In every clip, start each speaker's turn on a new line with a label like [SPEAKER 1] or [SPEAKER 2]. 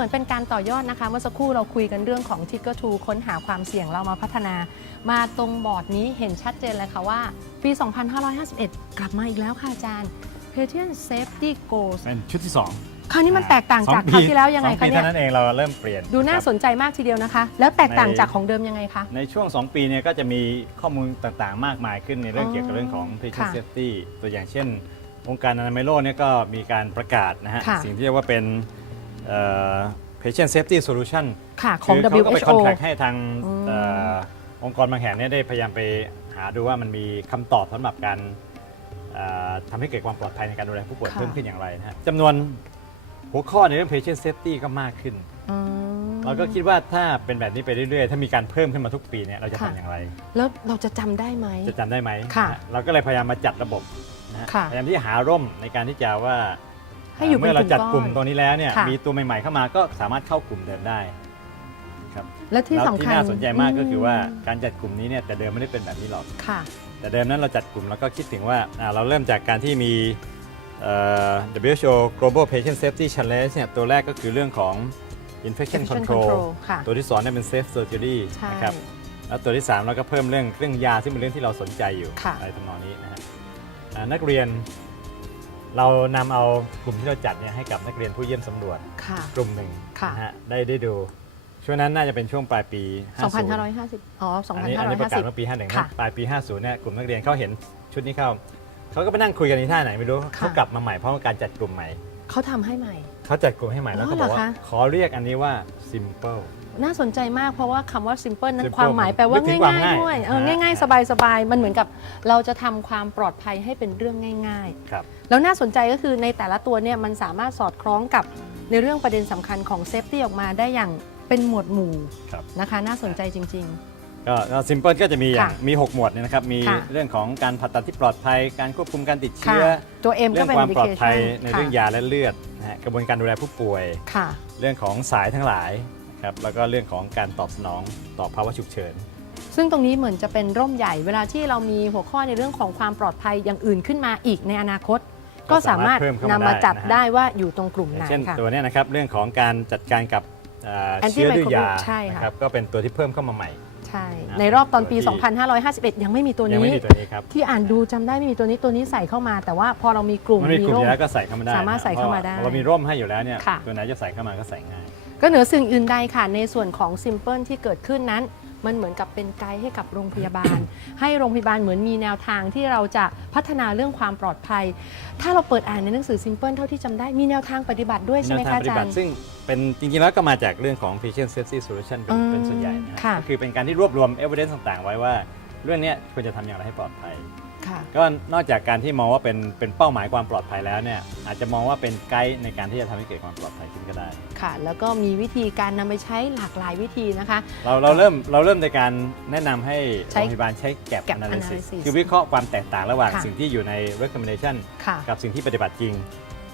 [SPEAKER 1] มือนเป็นการต่อยอดนะคะ เมื่อสักครู่เราคุยกันเรื่องของ Ticker 2ค้นหาความเสี่ยงเรามาพัฒนา มาตรงบอร์ดนี้เห็นชัดเจนเลยค่ะว่า ปี 2551 กลับมาอีกแล้วค่ะอาจารย์ Patient Safety Goals
[SPEAKER 2] เป็นชุดที่ 2
[SPEAKER 1] คราวนี้มันแตกต่างจากคราวที่แล้วยังไง
[SPEAKER 2] สอ
[SPEAKER 1] คะ
[SPEAKER 2] ปี
[SPEAKER 1] เนี่
[SPEAKER 2] เท่ายนั้นเองเราเริ่มเปลี่ยน
[SPEAKER 1] ดูน่า
[SPEAKER 2] ครับ
[SPEAKER 1] สนใจมากทีเดียวนะคะ แล้วแตกต่าง
[SPEAKER 2] ใน
[SPEAKER 1] จากของเดิมยังไงคะ
[SPEAKER 2] ในช่วง 2 ปีเนี่ยก็จะมีข้อมูลต่างๆ มากมายขึ้นในเรื่อง
[SPEAKER 1] อ๋อ
[SPEAKER 2] เกี่ยวกับเรื่องของ patient
[SPEAKER 1] ค่ะ
[SPEAKER 2] safety ตัวอย่างเช่น องค์การอนามัยโลกเนี่ยก็มีการประกาศนะฮะ
[SPEAKER 1] ค่ะ
[SPEAKER 2] สิ่งที่เรียกว่าเป็น เอ่อ patient safety solution
[SPEAKER 1] ค่ะของ
[SPEAKER 2] คืเขาก็ไปค
[SPEAKER 1] WHO
[SPEAKER 2] อนแทคให้ทาง
[SPEAKER 1] อืม
[SPEAKER 2] เอ่อองค์กรบางแห่งเนี่ยได้พยายามไปหาดูว่ามันมีคำตอบสำหรับการเอ่อทำให้เกิดความปลอดภัยในการดูแลผู้ป่วย
[SPEAKER 1] ค่ะ
[SPEAKER 2] เพิ่มขึ้นอย่างไรนะฮะจำนวนหัวข้อในเรื่อง patient safety ก็มากขึ้น
[SPEAKER 1] อืม
[SPEAKER 2] เราก็คิดว่าถ้าเป็นแบบนี้ไปเรื่อยๆ ถ้ามีการเพิ่มขึ้นมาทุกปีเนี่ยเราจะ
[SPEAKER 1] ค่ะ
[SPEAKER 2] ทำอย่างไร
[SPEAKER 1] แล้วเราจะจำได้ไหม
[SPEAKER 2] จะจำได้ไหม
[SPEAKER 1] ค่ะ
[SPEAKER 2] นฮเราก็เลยพยายามมาจัดระบบนะฮะ
[SPEAKER 1] ค่ะ
[SPEAKER 2] พยายามที่จะหาร่มในการที่จะว่า
[SPEAKER 1] ให้อยู่เป็น
[SPEAKER 2] เมื่อเราจัดกลุ่ม
[SPEAKER 1] กลุ่มก้อน
[SPEAKER 2] ตรงนี้แล้วเนี่ย
[SPEAKER 1] ค่ะ
[SPEAKER 2] มีตัวใหม่ ๆ เข้ามาก็สามารถเข้ากลุ่มเดิมได้ครับ
[SPEAKER 1] และที่
[SPEAKER 2] แล้ว
[SPEAKER 1] สำ
[SPEAKER 2] ที่
[SPEAKER 1] คัญ
[SPEAKER 2] น่าสนใจมากก็คือว่า
[SPEAKER 1] ม
[SPEAKER 2] การจัดกลุ่มนี้เนี่ยแต่เดิมไม่ได้เป็นแบบนี้หรอก
[SPEAKER 1] ค่ะ
[SPEAKER 2] แต่เดิมนั้นเราจัดกลุ่มแล้วก็คิดถึงว่าอ่าเราเริ่มจากการที่มีเอ่อ WHO Global Patient Safety Challenge เนี่ยตัวแรกก็คือเรื่องของ infection
[SPEAKER 1] Infection
[SPEAKER 2] control
[SPEAKER 1] control ค่ะ
[SPEAKER 2] ตัวที่สองเนี่ยเป็น safe surgery
[SPEAKER 1] ใช่
[SPEAKER 2] นะครับแล้วตัวที่3เราก็เพิ่มเรื่องเรื่องยาซึ่งเป็นเรื่องที่เราสนใจอยู่
[SPEAKER 1] ค่ะ
[SPEAKER 2] อะไรทำนองนี้นะฮะอ่านักเรียน เรานำเอากลุ่มที่เราจัดเนี่ยให้กับนักเรียนผู้เยี่ยมสำรวจ
[SPEAKER 1] ค่ะ
[SPEAKER 2] กลุ่มหนึ่ง
[SPEAKER 1] ค่ะ
[SPEAKER 2] นะฮะได้ได้ดู ช่วงนั้นน่าจะเป็นช่วงปลายปี50
[SPEAKER 1] 2,550อ๋อ
[SPEAKER 2] อันนี้อันนี้ประกาศเมื่อ
[SPEAKER 1] 2,550
[SPEAKER 2] ปี51นะ
[SPEAKER 1] ค่ะ
[SPEAKER 2] ปลายปี 50เนี่ยกลุ่มนักเรียนเขาเห็นชุดนี้เข้าเขาก็ไปนั่งคุยกันในท่าไหนไม่รู้
[SPEAKER 1] ค่ะ
[SPEAKER 2] เขากลับมาใหม่เพราะว่าการจัดกลุ่มใหม่
[SPEAKER 1] เขาทำให้ใหม่
[SPEAKER 2] เขาจัดกลุ่มให้ใหม่แล้ว
[SPEAKER 1] อ๋อ
[SPEAKER 2] เขาบอกว่า
[SPEAKER 1] เหรอคะ
[SPEAKER 2] ขอเรียกอันนี้ว่า simple
[SPEAKER 1] น่าสนใจมากเพราะว่าคำว่า simple นั้น
[SPEAKER 2] Simple
[SPEAKER 1] ความหมายแปลว่า
[SPEAKER 2] นึกถึงความ
[SPEAKER 1] ง่าย
[SPEAKER 2] ง่าย
[SPEAKER 1] ๆด้วยเออ
[SPEAKER 2] นะฮะ
[SPEAKER 1] ง่าย ๆ สบายๆ มันเหมือนกับเราจะทำความปลอดภัยให้เป็นเรื่องง่าย
[SPEAKER 2] ครับ
[SPEAKER 1] ๆ แล้วน่าสนใจก็คือในแต่ละตัวเนี่ยมันสามารถสอดคล้องกับในเรื่องประเด็นสำคัญของ safety ออกมาได้อย่างเป็นหมวดหมู่
[SPEAKER 2] ครับ
[SPEAKER 1] นะคะ น่าสนใจจริง
[SPEAKER 2] ก็ซิมเปิลก็จะมีอย่าง
[SPEAKER 1] ค่ะ
[SPEAKER 2] มี 6 หมวดเนี่ยนะครับ มี
[SPEAKER 1] ค่ะ
[SPEAKER 2] เรื่องของการผ่าตัดที่ปลอดภัย การควบคุมการติด
[SPEAKER 1] ๆ
[SPEAKER 2] เชื้อ
[SPEAKER 1] ตัว M
[SPEAKER 2] เรื่
[SPEAKER 1] ก็
[SPEAKER 2] อง
[SPEAKER 1] เป็น
[SPEAKER 2] ความปลอดภัย
[SPEAKER 1] education
[SPEAKER 2] ในเรื่อง
[SPEAKER 1] ค่ะ
[SPEAKER 2] ยาและเลือดนะฮะกระบวนการดูแลผู้ป่วย
[SPEAKER 1] ค่ะ
[SPEAKER 2] เรื่องของสายทั้งหลายนะครับแล้วก็เรื่องของการตอบสนองต่อภาวะฉุกเฉิน
[SPEAKER 1] ซึ่งตรงนี้เหมือนจะเป็นร่มใหญ่ เวลาที่เรามีหัวข้อในเรื่องของความปลอดภัยอย่างอื่นขึ้นมาอีกในอนาคต
[SPEAKER 2] ก็
[SPEAKER 1] ก็สามารถ
[SPEAKER 2] สามารถเพิ่มเข้านำมา
[SPEAKER 1] มาจัด
[SPEAKER 2] ได้นะฮะ
[SPEAKER 1] ได้ว่าอยู่ตรงกลุ่ม
[SPEAKER 2] อ
[SPEAKER 1] ไหน
[SPEAKER 2] ย่างเช่น
[SPEAKER 1] ค่ะ
[SPEAKER 2] ตัวเนี้ยนะครับเรื่องของการจัดการกับเอ่อ
[SPEAKER 1] Anti-microbial
[SPEAKER 2] เชื้อดื้อยา
[SPEAKER 1] ใช่ค่ะ
[SPEAKER 2] นะครับก็เป็นตัวที่เพิ่มเข้ามาใหม่
[SPEAKER 1] ใช่
[SPEAKER 2] นะ
[SPEAKER 1] ในรอบตอนปี
[SPEAKER 2] ตัวที่
[SPEAKER 1] 2551 ยังไม่มีตัว
[SPEAKER 2] ยัง
[SPEAKER 1] นี้
[SPEAKER 2] ไม่มีตัวนี้ครับ
[SPEAKER 1] ที่อ่านดูจำได้ไม่มีตัวนี้ตัวนี้ใส่เข้ามา แต่ว่าพอเรามีกลุ่ม
[SPEAKER 2] มันมีกลุ่ม
[SPEAKER 1] ร่
[SPEAKER 2] อยู่แล้วก็ใส่เข้ามาได้
[SPEAKER 1] สามารถใส่เข้ามาได้
[SPEAKER 2] พระเรามีร่มให้อยู่แล้วเนี่ย
[SPEAKER 1] ค่ะ
[SPEAKER 2] ตัวไหนจะใส่เข้ามาก็ใส่ง่าย
[SPEAKER 1] ก็เหนือสิ่งอื่นใดค่ะ ในส่วนของ Simple ที่เกิดขึ้นนั้น มันเหมือนกับเป็นไกด์ให้กับโรงพยาบาล ให้โรงพยาบาลเหมือนมีแนวทางที่เราจะพัฒนาเรื่องความปลอดภัย ถ้าเราเปิดอ่านในหนังสือ Simple เท่าที่จำได้มีแนวทางปฏิบัติด้วยใช่ไหม
[SPEAKER 2] แนวทา
[SPEAKER 1] คะ
[SPEAKER 2] งป
[SPEAKER 1] อา
[SPEAKER 2] ฏิ
[SPEAKER 1] จา
[SPEAKER 2] บั
[SPEAKER 1] ร
[SPEAKER 2] ติ
[SPEAKER 1] ย์
[SPEAKER 2] ซึ่งเป็นจริงๆแล้วก็มาจากเรื่องของ patient safety solution เป็น
[SPEAKER 1] อืม
[SPEAKER 2] เป็นส่วนใหญ่นะฮะ
[SPEAKER 1] ค่ะ
[SPEAKER 2] ก็คือเป็นการที่รวบรวม evidence ต่างๆ ไว้ว่าเรื่องเนี้ยควรจะทำอย่างไรให้ปลอดภัย
[SPEAKER 1] ค่ะ
[SPEAKER 2] ก็นอกจากการที่มองว่าเป็นเป็นเป้าหมายความปลอดภัยแล้วเนี่ยอาจจะมองว่าเป็นไกด์ในการที่จะทำให้เกิดความปลอดภัยขึ้นก็ได้
[SPEAKER 1] ค่ะ แล้วก็มีวิธีการนำไปใช้หลากหลายวิธีนะคะ
[SPEAKER 2] เราเราเริ่มเราเริ่มในการแนะนำให้
[SPEAKER 1] ใช้
[SPEAKER 2] โรงพยาบาลใช้ gap
[SPEAKER 1] gap
[SPEAKER 2] analysis
[SPEAKER 1] analysis
[SPEAKER 2] คือวิเคราะห์ความแตกต่างระหว่าง
[SPEAKER 1] ค่ะ
[SPEAKER 2] สิ่งที่อยู่ใน recommendation
[SPEAKER 1] ค่ะ
[SPEAKER 2] กับสิ่งที่ปฏิบัติจริง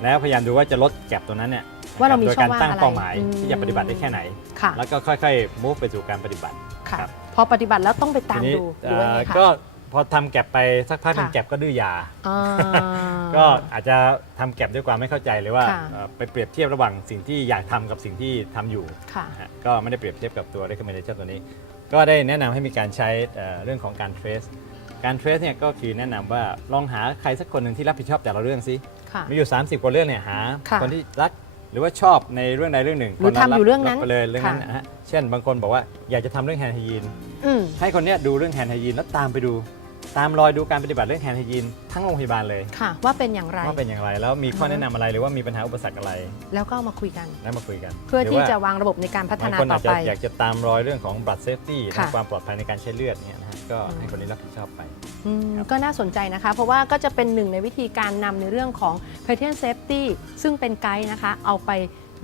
[SPEAKER 2] แล้วพยายามดูว่าจะลดแกลบตัวนั้นเนี่ย
[SPEAKER 1] ว่าเรามี
[SPEAKER 2] โดย
[SPEAKER 1] ช่อ
[SPEAKER 2] กางร
[SPEAKER 1] ว่าง
[SPEAKER 2] ตั้ง
[SPEAKER 1] อะไร
[SPEAKER 2] เป้าหมาย
[SPEAKER 1] อืม
[SPEAKER 2] ที่จะปฏิบัติได้แค่ไหน
[SPEAKER 1] ค่ะ
[SPEAKER 2] แล้วก็ค่อยๆ move ไปสู่การปฏิบัติ
[SPEAKER 1] ค่ะ
[SPEAKER 2] ครับ
[SPEAKER 1] พอปฏิบัติแล้วต้องไปตาม
[SPEAKER 2] ทีนี้
[SPEAKER 1] ดูดูว่าไง
[SPEAKER 2] เอ่อ
[SPEAKER 1] คะ
[SPEAKER 2] ก็ พอทำแกลบไปสักพักหนึ่ง
[SPEAKER 1] ค่ะ
[SPEAKER 2] แกลบก็ดื้อยา
[SPEAKER 1] อ่า
[SPEAKER 2] ก็อาจจะทำแกลบด้วยความไม่เข้าใจเลยว่า
[SPEAKER 1] ค่ะ
[SPEAKER 2] เอ่อไปเปรียบเทียบระหว่างสิ่งที่อยากทำกับสิ่งที่ทำอยู่
[SPEAKER 1] ค่ะ
[SPEAKER 2] นะฮะก็ไม่ได้เปรียบเทียบกับตัว recommendation ตัวนี้ ก็ได้แนะนำให้มีการใช้เอ่อเรื่องของการ trace การ trace เนี่ยก็คือแนะนำว่าลองหาใครสักคนหนึ่งที่รับผิดชอบแต่ละเรื่องสิ
[SPEAKER 1] ค่ะ
[SPEAKER 2] มีอยู่ 30กว่าเรื่องเนี่ยหา
[SPEAKER 1] ค่ะ
[SPEAKER 2] คนที่รักหรือว่าชอบในเรื่องใดเรื่องหนึ่ง
[SPEAKER 1] หรือ
[SPEAKER 2] คนนั้น
[SPEAKER 1] ทำอยู่เรื่องนั้น
[SPEAKER 2] ไปเลยเรื่องนั้น
[SPEAKER 1] ค่ะ
[SPEAKER 2] นะฮะเช่นบางคนบอกว่าอยากจะทำเรื่องแฮนด์ไฮยีน
[SPEAKER 1] อืม
[SPEAKER 2] ให้คนเนี้ยดูเรื่องแฮนด์ไฮยีนแล้วตามไปดู ตามรอยดูการปฏิบัติเรื่องแฮนด์ไฮยีนทั้งโรงพยาบาลเลย
[SPEAKER 1] ค่ะ ว่าเป็นอย่างไร
[SPEAKER 2] ว่าเป็นอย่างไร แล้วมีข้อ
[SPEAKER 1] อ่าฮะ
[SPEAKER 2] แนะนำอะไรหรือว่ามีปัญหาอุปสรรคอะไร
[SPEAKER 1] แล้วก็เอามาคุยกัน
[SPEAKER 2] แล้วมาคุยกัน
[SPEAKER 1] เพื่อ
[SPEAKER 2] หรื
[SPEAKER 1] ที่
[SPEAKER 2] ว่า
[SPEAKER 1] จะวางระบบในการพัฒ
[SPEAKER 2] บาง
[SPEAKER 1] นา
[SPEAKER 2] คน
[SPEAKER 1] ต่
[SPEAKER 2] อา
[SPEAKER 1] อ
[SPEAKER 2] จจะ
[SPEAKER 1] ไป
[SPEAKER 2] อยากจะตามรอยเรื่องของ blood safety
[SPEAKER 1] ค่ะ
[SPEAKER 2] ความปลอดภัยในการใช้เลือดเนี่ยนะฮะก็
[SPEAKER 1] อืม
[SPEAKER 2] ให้คนนี้รับผิดชอบไป
[SPEAKER 1] อืม
[SPEAKER 2] ครับ
[SPEAKER 1] ก็น่าสนใจนะคะ เพราะว่าก็จะเป็นหนึ่งในวิธีการนำในเรื่องของ patient safety ซึ่งเป็นไกด์นะคะ เอาไป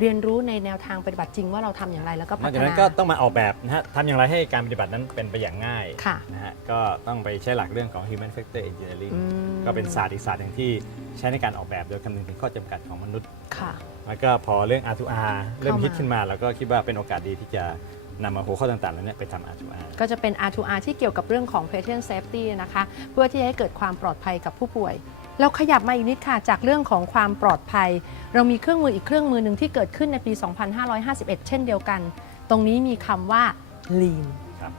[SPEAKER 1] เรียนรู้ในแนวทางปฏิบัติจริงว่าเราทำอย่างไรแล้วก็
[SPEAKER 2] น
[SPEAKER 1] พั
[SPEAKER 2] อก
[SPEAKER 1] ฒ
[SPEAKER 2] จาก
[SPEAKER 1] นา
[SPEAKER 2] นั้นก็ต้องมาออกแบบนะฮะทำอย่างไรให้การปฏิบัตินั้นเป็นไปอย่างง่าย
[SPEAKER 1] ค่ะ
[SPEAKER 2] นะฮะก็ต้องไปใช้หลักเรื่องของ human factor engineering
[SPEAKER 1] อืม
[SPEAKER 2] ก็เป็นศาสตร์อีกศาสตร์หนึ่งที่ใช้ในการออกแบบโดยคำนึงถึงข้อจำกัดของมนุษย์
[SPEAKER 1] ค่ะ
[SPEAKER 2] แล้วก็พอเรื่อง R2R เริ่ม
[SPEAKER 1] เข้ามา
[SPEAKER 2] ฮิตขึ้นมาแล้วก็คิดว่าเป็นโอกาสดีที่จะนำมาหัวข้อต่างๆเหล่านี้ไปทำ R2R
[SPEAKER 1] ก็จะเป็น R2R ที่เกี่ยวกับเรื่องของ patient safety นะคะ เพื่อที่จะให้เกิดความปลอดภัยกับผู้ป่วย เราขยับมาอีกนิดค่ะ จากเรื่องของความปลอดภัย เรามีเครื่องมืออีกเครื่องมือหนึ่งที่เกิดขึ้นในปี 2551 เช่นเดียวกัน ตรงนี้มีคำว่า lean
[SPEAKER 2] ครับ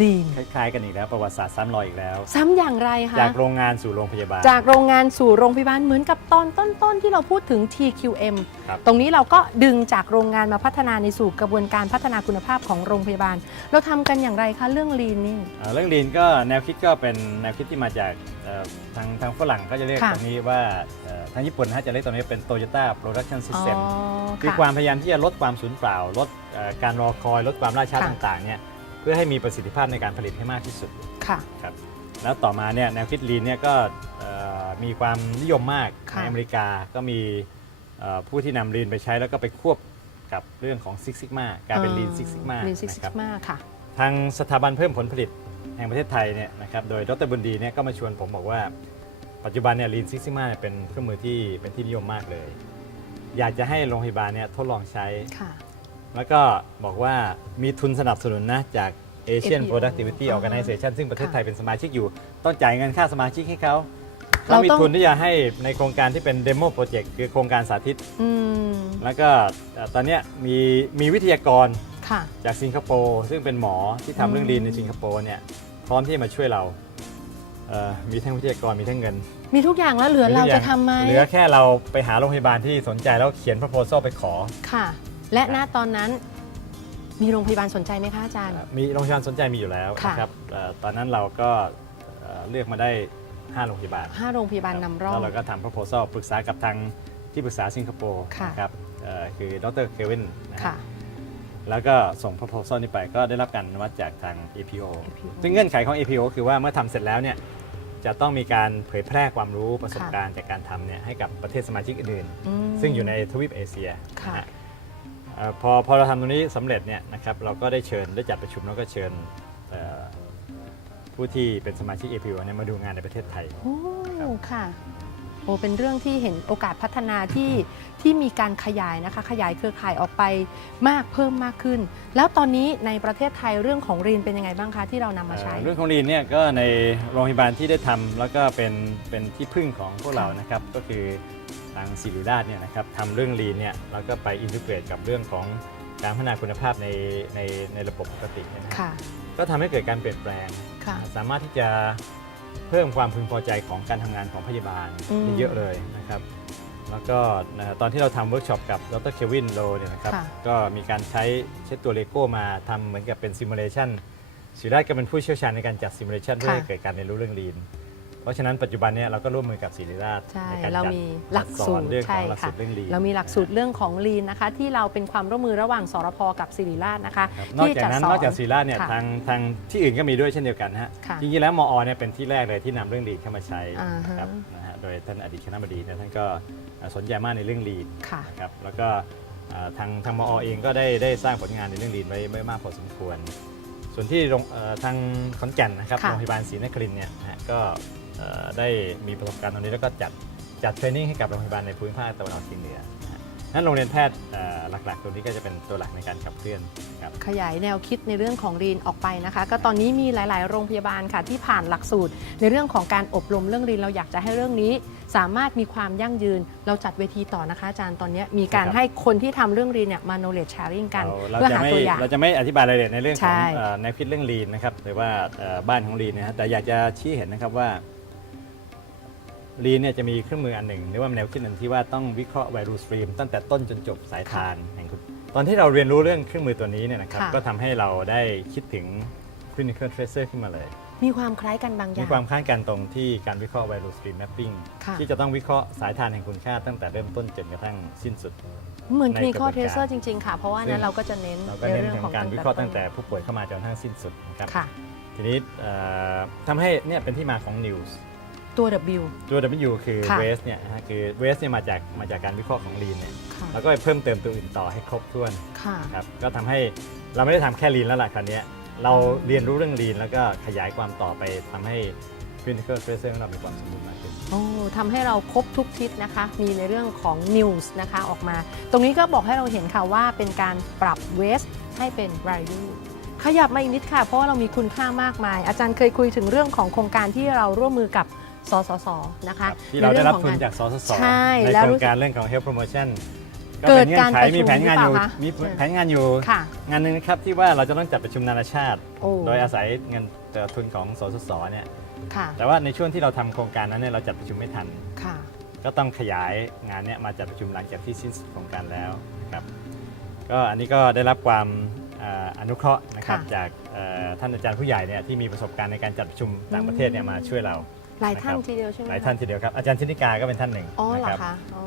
[SPEAKER 1] lean
[SPEAKER 2] คล้ายๆกันอีกแล้วประวัติศาสตร์ซ้ำรอยอีกแล้ว
[SPEAKER 1] ซ้ำอย่างไรคะ
[SPEAKER 2] จากโรงงานสู่โรงพยาบาล
[SPEAKER 1] จากโรงงานสู่โรงพยาบาลเหมือนกับตอนต้นๆที่เราพูดถึง TQM
[SPEAKER 2] ครับ
[SPEAKER 1] ตรงนี้เราก็ดึงจากโรงงานมาพัฒนาในสู่กระบวนการพัฒนาคุณภาพของโรงพยาบาล เราทำกันอย่างไรคะเรื่อง lean นี่
[SPEAKER 2] เอ่อเรื่องลีนก็แนวคิดก็เป็นแนวคิดที่มาจากเอ่อทางทางฝรั่งก็จะเรียก
[SPEAKER 1] ค่ะ
[SPEAKER 2] ตรงนี้ว่าเอ่อทางญี่ปุ่นนะฮะจะเรียกตรงนี้เป็น Toyota Production
[SPEAKER 1] อ๋อ
[SPEAKER 2] System คือ
[SPEAKER 1] ค่ะ
[SPEAKER 2] ความพยายามที่จะลดความสูญเปล่า ลดเอ่อการรอคอย ลดความล่าช้า
[SPEAKER 1] ค่ะ
[SPEAKER 2] ต่างๆเนี่ยเพื่อให้มีประสิทธิภาพในการผลิตให้มากที่สุด
[SPEAKER 1] ค่ะ
[SPEAKER 2] ครับแล้วต่อมาเนี่ยแนวคิดลีนเนี่ยก็เอ่อมีความนิยมมาก
[SPEAKER 1] ค่ะ
[SPEAKER 2] ในอเมริกาก็มีเอ่อผู้ที่นำลีนไปใช้แล้วก็ไปควบกับเรื่องของซิกซิกมากลายเป็นลีนซิกซิกมา
[SPEAKER 1] Lean Six
[SPEAKER 2] นะครับ
[SPEAKER 1] Sigma ค่ะ
[SPEAKER 2] ทางสถาบันเพิ่มผลผลิตแห่งประเทศไทยเนี่ยนะครับโดยดรบุญดีเนี่ยก็มาชวนผมบอกว่า ปัจจุบันเนี่ยลีนซิกซิมาเป็นเครื่องมือที่เป็นที่นิยมมากเลย อยากจะให้โรงพยาบาลเนี่ยทดลองใช้
[SPEAKER 1] ค่ะ
[SPEAKER 2] แล้วก็บอกว่ามีทุนสนับสนุนนะจาก Asian
[SPEAKER 1] APO
[SPEAKER 2] Productivity
[SPEAKER 1] อ๋อ
[SPEAKER 2] Organization ซึ่งประเทศ
[SPEAKER 1] ค่ะ
[SPEAKER 2] ไทยเป็นสมาชิกอยู่ ต้องจ่ายเงินค่าสมาชิกให้เขา
[SPEAKER 1] เรา
[SPEAKER 2] เขามี
[SPEAKER 1] ต้อง
[SPEAKER 2] ทุนที่จะให้ในโครงการที่เป็นเดโมโปรเจกต์คือโครงการสาธิต
[SPEAKER 1] อืม
[SPEAKER 2] แล้วก็เอ่อตอนเนี้ยมีมีวิทยากร
[SPEAKER 1] ค่ะ
[SPEAKER 2] จากสิงคโปร์ซึ่งเป็นหมอที่ทำเรื่อง
[SPEAKER 1] อืม
[SPEAKER 2] ลีนในสิงคโปร์เนี่ยพร้อมที่จะมาช่วยเราเอ่อมีทั้งวิทยากรมีทั้งเงิน
[SPEAKER 1] มีทุกอย่างแล้วเหลือ
[SPEAKER 2] มี
[SPEAKER 1] เรา
[SPEAKER 2] ทุกอย่
[SPEAKER 1] จะ
[SPEAKER 2] ง
[SPEAKER 1] ทำไหม
[SPEAKER 2] เหลือแค่เราไปหาโรงพยาบาลที่สนใจแล้วเขียน proposal ไปขอ
[SPEAKER 1] ค่ะ และณตอนนั้นมีโรงพยาบาลสนใจไหมคะอาจารย์
[SPEAKER 2] มีโรงพยาบาลสนใจมีอยู่แล้ว
[SPEAKER 1] ค่ะ
[SPEAKER 2] นะครับเอ่อตอนนั้นเราก็เอ่อเลือกมาได้ 5 โรงพยาบาล
[SPEAKER 1] ห้าโรงพยาบาลนำร่อง
[SPEAKER 2] แล้วเราก็ทำ proposal ปรึกษากับทางที่ปรึกษาสิงคโปร์
[SPEAKER 1] ค่ะ
[SPEAKER 2] นะครับเอ่อคือดรเควินนะฮะ
[SPEAKER 1] ค่ะ
[SPEAKER 2] แล้วก็ส่ง proposal นี้ไปก็ได้รับการอนุมัติจากทาง APO
[SPEAKER 1] APO
[SPEAKER 2] ซึ่งเงื่อนไขของ APO คือว่าเมื่อทำเสร็จแล้วเนี่ยจะต้องมีการเผยแพร่ความรู้ประสบการณ์จากการทำเนี่ยให้กับประเทศสมาชิกอื่น
[SPEAKER 1] อืม
[SPEAKER 2] ๆซึ่งอยู่ในทวีปเอเชีย
[SPEAKER 1] ค่ะ
[SPEAKER 2] นะฮะ เอ่อพอพอเราทำตรงนี้สำเร็จเนี่ยนะครับเราก็ได้เชิญได้จัดประชุมแล้วก็เชิญเอ่อผู้ที่เป็นสมาชิก APO เนี่ยมาดูงานในประเทศไทย
[SPEAKER 1] โอ้ค่ะ โอ้เป็นเรื่องที่เห็นโอกาสพัฒนาที่ที่มีการขยายนะคะ ขยายเครือข่ายออกไปมากเพิ่มมากขึ้น แล้วตอนนี้ในประเทศไทยเรื่องของรีนเป็นยังไงบ้างคะที่เรานำมาใช้
[SPEAKER 2] เอ่อเรื่องของลีนเนี่ยก็ในโรงพยาบาลที่ได้ทำแล้วก็เป็นเป็นที่พึ่งของพวกเรานะครับก็คือ ทางศิริราชเนี่ยนะครับทำเรื่องลีนเนี่ยแล้วก็ไปอินทิเกรตกับเรื่องของการพัฒนาคุณภาพในในในระบบปกติเนยนะ
[SPEAKER 1] ค่ะ
[SPEAKER 2] ก็ทำให้เกิดการเปลี่ยนแปลง
[SPEAKER 1] ค่ะ
[SPEAKER 2] สามารถที่จะเพิ่มความพึงพอใจของการทำงานของพยาบาล
[SPEAKER 1] อืม
[SPEAKER 2] ได้เยอะเลยนะครับ แล้วก็นะตอนที่เราทำเวิร์กช็อปกับดรเควินโลเนี่ยนะครับ
[SPEAKER 1] ค่ะ
[SPEAKER 2] ก็มีการใช้ใช้ตัวเลโก้มาทำเหมือนกับเป็นซิมูเลชันศิริราชก็เป็นผู้เชี่ยวชาญในการจัดซิมูเลชันเพื่อให้เกิดการเรียนรู้เรื่องลีน เพราะฉะนั้นปัจจุบันเนี่ยเราก็ร่วมมือกับศิริราช
[SPEAKER 1] ใช่
[SPEAKER 2] ในการ
[SPEAKER 1] เรา
[SPEAKER 2] จัด
[SPEAKER 1] มีหลัก
[SPEAKER 2] จัดส
[SPEAKER 1] สู
[SPEAKER 2] อ
[SPEAKER 1] ต
[SPEAKER 2] น
[SPEAKER 1] ร
[SPEAKER 2] เรื่องข
[SPEAKER 1] ใช่
[SPEAKER 2] องหลักสู
[SPEAKER 1] ค่ะ
[SPEAKER 2] ตรเรื่องลีน
[SPEAKER 1] เรามีหลักสูตรเรื่องของลีนนะคะ ที่เราเป็นความร่วมมือระหว่างสรพกับศิริราชนะคะ
[SPEAKER 2] ครับนอก
[SPEAKER 1] ที่
[SPEAKER 2] จาก
[SPEAKER 1] จะ
[SPEAKER 2] นั้น
[SPEAKER 1] สอน
[SPEAKER 2] นอกจากศิริราชเนี่ย
[SPEAKER 1] ค่ะ
[SPEAKER 2] ทางทางที่อื่นก็มีด้วยเช่นเดียวกันนะฮะ
[SPEAKER 1] ค่ะ
[SPEAKER 2] จริงๆแล้วมอเนี่ยเป็นที่แรกเลยที่นำเรื่องลีนเข้ามาใช้
[SPEAKER 1] อ่าฮะ
[SPEAKER 2] ครับนะฮะโดยท่านอดีตคณบดีเนี่ยท่านก็สนใจมากในเรื่องลีน
[SPEAKER 1] ค่ะ
[SPEAKER 2] นะครับแล้วก็เอ่อทางทางมอเองก็ได้ได้สร้างผลงานในเรื่องลีนไว้ไว้มากพอสมควร ส่วนที่โรงเอ่อทางขอนแก่นนะครับ
[SPEAKER 1] ค่ะ
[SPEAKER 2] โรงพยาบาลศรีนครินทร์เนี่ยนะฮะก็เอ่อ ได้มีประสบการณ์ตรงนี้แล้วก็จัดจัดเทรนนิ่งให้กับโรงพยาบาลในภูมิภาคตะวันออกเฉียงเหนือนะฮะนั้นโรงเรียนแพทย์เอ่อหลักๆ ตัวนี้ก็จะเป็นตัวหลักในการขับเคลื่อนครับ
[SPEAKER 1] ขยายแนวคิดในเรื่องของรีนออกไปนะคะ ก็ตอนนี้มีหลาย ๆ โรงพยาบาลค่ะที่ผ่านหลักสูตร ในเรื่องของการอบรมเรื่องรีนเราอยากจะให้เรื่องนี้ สามารถมีความยั่งยืน เราจัดเวทีต่อนะคะอาจารย์ตอนนี้มีการ
[SPEAKER 2] ครับ
[SPEAKER 1] ให้คนที่ทำเรื่องรีนเนี่ยมา knowledge sharing กัน
[SPEAKER 2] เรา
[SPEAKER 1] เพื่อ
[SPEAKER 2] จะ
[SPEAKER 1] หา
[SPEAKER 2] ไม่
[SPEAKER 1] ตัวอย่าง
[SPEAKER 2] เราจะไม่อธิบายรายละเอียดในเรื่องของ
[SPEAKER 1] ใช่
[SPEAKER 2] เอ่อแนวคิดเรื่องลีนนะครับหรือว่าเอ่อบ้านของลีนนะฮะแต่อยากจะชี้เห็นนะครับว่า ลีนเนี่ยจะมีเครื่องมืออันหนึ่งหรือว่าแนวคิดอันที่ว่าต้องวิเคราะห์ไวรูสตรีมตั้งแต่ต้นจนจบสายทานแห่งคุณตอนที่เราเรียนรู้เรื่องเครื่องมือตัวนี้เนี่ยนะครับ
[SPEAKER 1] ค่ะ
[SPEAKER 2] ก็ทำให้เราได้คิดถึง clinical tracer ขึ้นมาเลย
[SPEAKER 1] มีความคล้ายกันบางอ
[SPEAKER 2] มี
[SPEAKER 1] ย่าง
[SPEAKER 2] ความคล้ายกันตรงที่การวิเคราะห์ไวรูสตรีมแมปปิ้ง
[SPEAKER 1] ค่ะ
[SPEAKER 2] ที่จะต้องวิเคราะห์สายทานแห่งคุณค่าตั้งแต่เริ่มต้นจนกระทั่งสิ้นสุด
[SPEAKER 1] เหมือน
[SPEAKER 2] ใน
[SPEAKER 1] clinical
[SPEAKER 2] กระบวนการ
[SPEAKER 1] tracer จริง ๆ ค่ะ เพราะว่า
[SPEAKER 2] ซึ่
[SPEAKER 1] นั้น
[SPEAKER 2] ง
[SPEAKER 1] เราก็จะเน้น
[SPEAKER 2] เราก็
[SPEAKER 1] ใน
[SPEAKER 2] เน้น
[SPEAKER 1] เรื่อง
[SPEAKER 2] ถึ
[SPEAKER 1] ของ
[SPEAKER 2] งการวิเคราะห์ตั้งแต่
[SPEAKER 1] ต้น
[SPEAKER 2] ผู้ป่วยเข้ามาจนกระทั่งสิ้นสุดนะครับ
[SPEAKER 1] ค่ะ
[SPEAKER 2] ทีนี้เอ่อทำให้เนี่ยเป็นที่มาของ News
[SPEAKER 1] ตัว W
[SPEAKER 2] ตัว W คือ
[SPEAKER 1] ค่ะ
[SPEAKER 2] waste เนี่ยนะฮะคือ waste เนี่ยมาจากมาจากการวิเคราะห์ของ lean เนี่ย
[SPEAKER 1] ค่ะ
[SPEAKER 2] แล้วก็ไปเพิ่มเติมตัวอื่นต่อให้ครบถ้วน
[SPEAKER 1] ค่ะ
[SPEAKER 2] ครับก็ทำให้เราไม่ได้ทำแค่ lean แล้วล่ะคราวเนี้ยเราเรียนรู้เรื่อง lean แล้วก็ขยายความต่อไปทำให้ clinical tracer ของเรามีความสมบูรณ์มากขึ้น
[SPEAKER 1] โอ้ทำให้เราครบทุกทิศนะคะ มีในเรื่องของ news นะคะออกมา ตรงนี้ก็บอกให้เราเห็นค่ะว่าเป็นการปรับ waste ให้เป็น value ขยับมาอีกนิดค่ะ เพราะว่าเรามีคุณค่ามากมาย อาจารย์เคยคุยถึงเรื่องของโครงการที่เราร่วมมือกับ สสสนะคะ
[SPEAKER 2] ที่เราได้รับทุน
[SPEAKER 1] ใอง
[SPEAKER 2] จากสสส
[SPEAKER 1] ใช่
[SPEAKER 2] ใน
[SPEAKER 1] แล้ว
[SPEAKER 2] โคร
[SPEAKER 1] รู้
[SPEAKER 2] ง
[SPEAKER 1] สึก
[SPEAKER 2] การเรื่องของ health promotion
[SPEAKER 1] เกิด
[SPEAKER 2] ป็นงื่อนไข
[SPEAKER 1] การประชุม
[SPEAKER 2] มีแผนงานอยู่
[SPEAKER 1] หรือเปล่าคะ
[SPEAKER 2] มีแผนงานอยู่
[SPEAKER 1] ค่ะ
[SPEAKER 2] งานหนึ่งนะครับที่ว่าเราจะต้องจัดประชุมนานาชาติ
[SPEAKER 1] โอ้
[SPEAKER 2] โดยอาศัยเงินเอ่อทุนของสสสเนี่ย
[SPEAKER 1] ค่ะ
[SPEAKER 2] แต่ว่าในช่วงที่เราทำโครงการนั้นเนี่ยเราจัดประชุมไม่ทัน
[SPEAKER 1] ค่ะ
[SPEAKER 2] ก็ต้องขยายงานเนี้ยมาจัดประชุมหลังจากที่สิ้นสุดโครงการแล้วนะครับก็อันนี้ก็ได้รับความเอ่ออนุเคราะห์นะครับ
[SPEAKER 1] ค่ะ
[SPEAKER 2] จากเอ่อท่านอาจารย์ผู้ใหญ่เนี่ยที่มีประสบการณ์ในการจัดประชุมต่างประเทศเนี่ยมาช่วยเรา
[SPEAKER 1] หลายท่าน
[SPEAKER 2] นะครับ
[SPEAKER 1] ทีเดียวใช่ไหม
[SPEAKER 2] หลายท่านทีเดียวครับอาจารย์ธินิกาก็เป็นท่านหนึ่ง
[SPEAKER 1] อ๋อเหรอ
[SPEAKER 2] นะครั
[SPEAKER 1] คะอ๋อ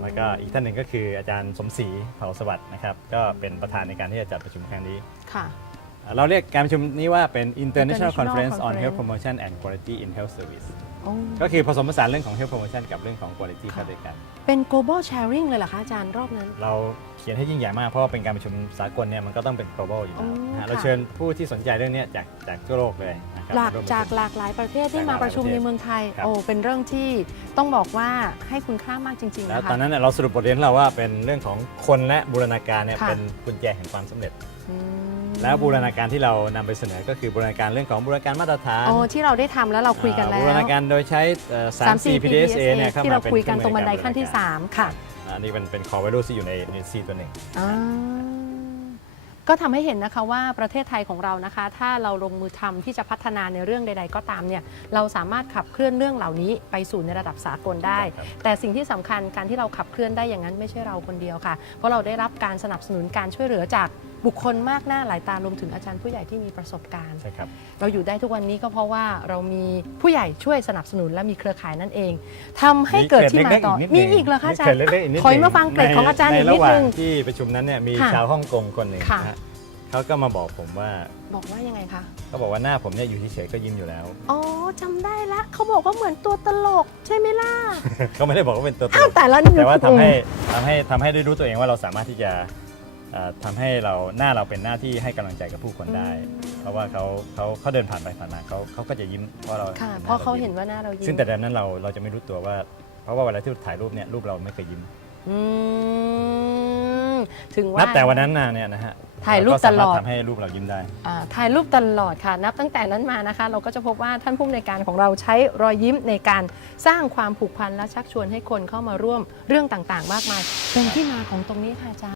[SPEAKER 2] แล้วก็อีกท่านหนึ่งก็คืออาจารย์สมศรีเผ่าสวัสดิ์นะครับก็เป็นประธานในการที่จะจัดประชุมครั้งนี้
[SPEAKER 1] ค่ะ
[SPEAKER 2] เราเรียกการประชุมนี้ว่าเป็น International
[SPEAKER 1] International
[SPEAKER 2] Conference on
[SPEAKER 1] Conference
[SPEAKER 2] Health Promotion and Quality in Health Service
[SPEAKER 1] โอ้
[SPEAKER 2] ก็คือผสมผสานเรื่องของ Health Promotion กับเรื่องของ Quality เข้าด้วยกัน
[SPEAKER 1] เป็น global sharing เลยเหรอคะอาจารย์รอบนั้น
[SPEAKER 2] เราเขียนให้ยิ่งใหญ่มาก เพราะว่าเป็นการประชุมสากลเนี่ยมันก็ต้องเป็น global อยู่แล้ว
[SPEAKER 1] อ๋อ
[SPEAKER 2] นะฮะ
[SPEAKER 1] ค่ะ
[SPEAKER 2] เราเชิญผู้ที่สนใจเรื่องเนี้ยจากจากทั่วโลกเลยนะครับ
[SPEAKER 1] หลาก
[SPEAKER 2] มร่วม
[SPEAKER 1] จาก
[SPEAKER 2] ประชุม
[SPEAKER 1] หลากหลายประเทศที่
[SPEAKER 2] จากห
[SPEAKER 1] มา
[SPEAKER 2] ลากหลาย
[SPEAKER 1] ประชุม
[SPEAKER 2] ประเทศ
[SPEAKER 1] ในเมืองไทย
[SPEAKER 2] ครับ
[SPEAKER 1] โอ้เป็นเรื่องที่ต้องบอกว่าให้คุณค่ามากจริง ๆ
[SPEAKER 2] แล้ว
[SPEAKER 1] นะคะ
[SPEAKER 2] ตอนนั้นเนยเราสรุปบทเรียนของเราว่าเป็นเรื่องของคนและบูรณาการเนี่ย
[SPEAKER 1] ค่ะ
[SPEAKER 2] เป็นกุญแจแห่งความสำเร็จ
[SPEAKER 1] อืม
[SPEAKER 2] แล้วบูรณาการที่เรานำไปเสนอก็คือบูรณาการเรื่องของบูรณาการมาตรฐาน
[SPEAKER 1] โอ้ที่เราได้ทำแล้วเราคุยกันแล้
[SPEAKER 2] อ่าวบูรณาการโดยใช้เอ่อ
[SPEAKER 1] สาม
[SPEAKER 2] 3
[SPEAKER 1] สี่
[SPEAKER 2] 4 PDSA เนี่ยเข้า
[SPEAKER 1] ที่
[SPEAKER 2] มา
[SPEAKER 1] เรา
[SPEAKER 2] เป็น
[SPEAKER 1] คุยกัน
[SPEAKER 2] เค
[SPEAKER 1] ตร
[SPEAKER 2] องมื
[SPEAKER 1] บั
[SPEAKER 2] อน
[SPEAKER 1] ได
[SPEAKER 2] ใการ
[SPEAKER 1] ขั้นที่
[SPEAKER 2] บูรณาการ
[SPEAKER 1] 3ค่ะ
[SPEAKER 2] อันนี้เป็นเป็น core value ที่อยู่ในใน C ตัวหนึ่ง
[SPEAKER 1] อ่าก็ทำให้เห็นนะคะว่าประเทศไทยของเรานะคะ ถ้าเราลงมือทำที่จะพัฒนาในเรื่องใด ๆ ก็ตามเนี่ยเราสามารถขับเคลื่อนเรื่องเหล่านี้ไปสู่ในระดับสากลได้
[SPEAKER 2] ครับ
[SPEAKER 1] แต่สิ่งที่สำคัญการที่เราขับเคลื่อนได้อย่างนั้นไม่ใช่เราคนเดียวค่ะ เพราะเราได้รับการสนับสนุนการช่วยเหลือจาก บุคคลมากหน้าหลายตารวมถึงอาจารย์ผู้ใหญ่ที่มีประสบการณ์
[SPEAKER 2] ใช่ครับ
[SPEAKER 1] เราอยู่ได้ทุกวันนี้ก็เพราะว่าเรามีผู้ใหญ่ช่วยสนับสนุนและมีเครือข่ายนั่นเองทำให้เกิดที่มาต่อ มีอีกเหรอคะอาจาร
[SPEAKER 2] เกร็
[SPEAKER 1] ย์
[SPEAKER 2] ดเล็กๆอีกนิด
[SPEAKER 1] ถอยมาฟังเกร็ดของอาจารย์
[SPEAKER 2] ใน
[SPEAKER 1] อีกนิด
[SPEAKER 2] ระหว่า
[SPEAKER 1] นึ
[SPEAKER 2] ง
[SPEAKER 1] ง
[SPEAKER 2] ที่ประชุมนั้นเนี่ยมี
[SPEAKER 1] ค่ะ
[SPEAKER 2] ชาวฮ่องกงคนหนึ่ง
[SPEAKER 1] ค่ะ
[SPEAKER 2] นะฮะเขาก็มาบอกผมว่า
[SPEAKER 1] บอกว่ายังไงคะ
[SPEAKER 2] เขาบอกว่าหน้าผมเนี่ยอยู่เฉยๆก็ยิ้มอยู่แล้ว
[SPEAKER 1] อ๋อจำได้ละเขาบอกว่าเหมือนตัวตลกใช่ไหมล่ะ
[SPEAKER 2] เขาไม่ได้บอกว่าเป็นตัวต
[SPEAKER 1] อ้าว
[SPEAKER 2] ลก
[SPEAKER 1] แต่ละนี่
[SPEAKER 2] แต่ว่าทำให้ทำให้ทำให้ได้รู้ตัวเองว่าเราสามารถที่จะเอ่อ ทำให้เราหน้าเราเป็นหน้าที่ให้กำลังใจกับผู้คนได้ เพราะว่าเขาเขาเขาเดินผ่านไปผ่านมาเขาเขาก็จะยิ้มเพราะเรา
[SPEAKER 1] ค่ะ
[SPEAKER 2] หน้
[SPEAKER 1] เพราะเขา
[SPEAKER 2] ยิ้ม
[SPEAKER 1] เห็นว่าหน้าเรายิ้ม
[SPEAKER 2] ซึ่งแต่แบบนั้นเราเราจะไม่รู้ตัวว่า เพราะว่าเวลาที่ถ่ายรูปเนี่ยรูปเราไม่เคยยิ้ม
[SPEAKER 1] อืมถึงว่า
[SPEAKER 2] นับแต่วันนั้นมาเนี่ยนะฮะ
[SPEAKER 1] ถ่ายรูป
[SPEAKER 2] เก็สม
[SPEAKER 1] ตลอด
[SPEAKER 2] ทำให้รูปเรายิ้มได้
[SPEAKER 1] อ่าถ่ายรูปตลอดค่ะ นับตั้งแต่นั้นมานะคะ เราก็จะพบว่าท่านผู้อำนวยการของเราใช้รอยยิ้มในการสร้างความผูกพันและชักชวนให้คนเข้ามาร่วมเรื่องต่างๆ มากมายเป็นที่มาของตรงนี้ค่ะอาจารย์